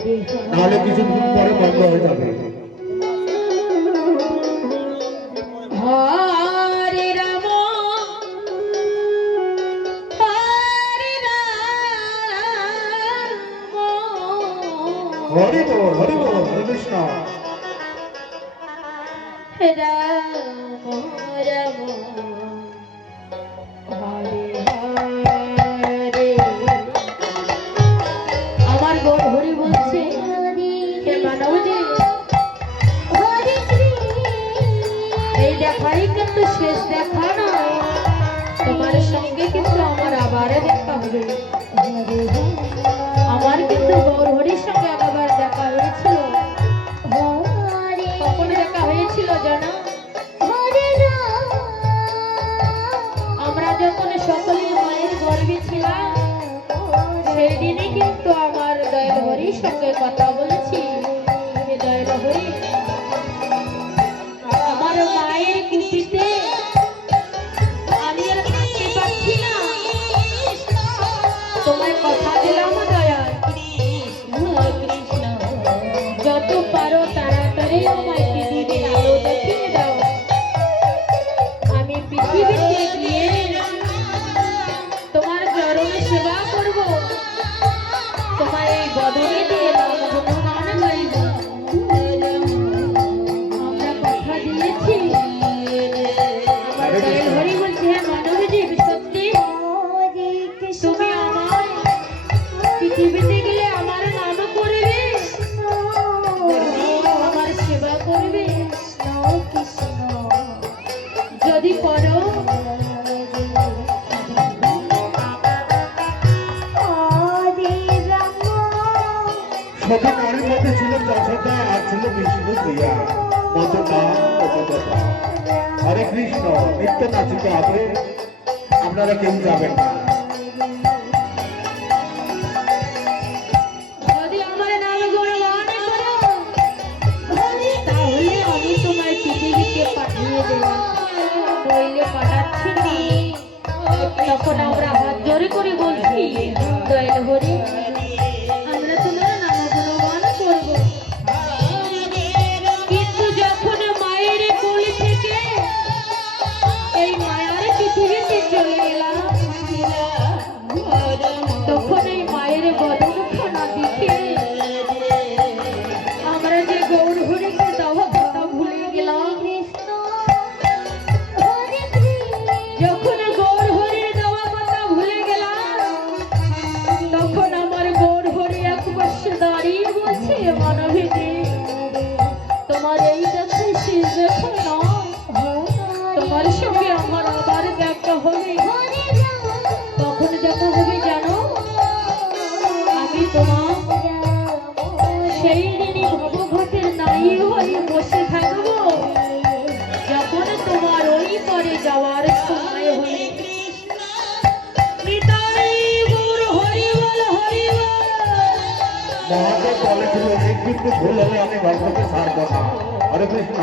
নাহলে কিছুদিন পরে বন্ধ হয়ে যাবে। হরে রাম হরে রাম হরি বল হরি বল হরে কৃষ্ণ রাম রাম হরে হরে। আমার গৌর হরি বলছে হে মানবজি, এই দেখাই কিন্তু শেষ দেখা নয়, তোমার সঙ্গে কিন্তু আমার আবার দেখা হবে। আমার কিন্তু গৌর হরির সঙ্গে আবার দেখা হয়েছিল। কখন দেখা হয়েছিল জানো? আমরা যখন সকলে মায়ের গর্ভে ছিলাম সেই দিনে কিন্তু আমার দয়াল হরির সঙ্গে কথা বলেছি। হে দয়াল হরি, আমার মায়ের কুটিতে আমি আর থাকতে পারছি না, তোমায় কথা দিলাম দয়াল, যত পারো তাড়াতাড়ি আমায় পৃথিবীর আলো দেখিয়ে দাও। আমি পৃথিবীতে গিয়ে তোমার চরণে সেবা করব, তোমার এই বদনে দিয়ে নাম গুণগান গাইব। আমরা কথা দিয়েছি। আমার দয়াল হরি বলছে হে মানবজি, সত্যি তুমি আমার পৃথিবীতে গেলে আমার নাম করবে, আমার সেবা করবে, যদি করো সখী নারীর মধ্যে ছিল যশোদা আর ছিল বিষ্ণু প্রিয়া, মধুমা মধুদা। হরে কৃষ্ণ নিত্য নাচিত হবে, আপনারা কেউ যাবেন না। যদি আমার নাম গুণগান করো তাহলে আমি তোমার পৃথিবীতে পাঠিয়ে দেব, নইলে পাঠাচ্ছি না। তখন আমরা হাত জোরে করে বলছি দয়াল হরি, আমরা তোমার নাম গুণগান করব। কিন্তু যখন মায়ের কোল থেকে এই মায়ার পৃথিবীতে চলে গেলাম, তখন এই মায়ের বদনখানা দেখে আমরা যে গৌর হরিকে দেওয়া কথা ভুলে গেলাম। যখন গৌর হরির দেওয়া কথা ভুলে গেলাম, তখন আমার গৌর হরি এক পাশে দাঁড়িয়ে বলছে মানবীজি, তোমার এই দেখে শেষ দেখো না, তোমার সঙ্গে আমার আবার দেখা হবে। কখন দেখা হবে জানো? আমি তোমার সেই দিনই ভবঘটের নাই হয়ে বসে থাকবো, যখন তোমার ওই পরে যাওয়ার সময় হবে। নিতাই গৌর হরি বল হরি বল। মহাদেব বলেছিল, এক কিন্তু ভুল হলে আমি গল্পকে ছাড়বো না। হরে কৃষ্ণ।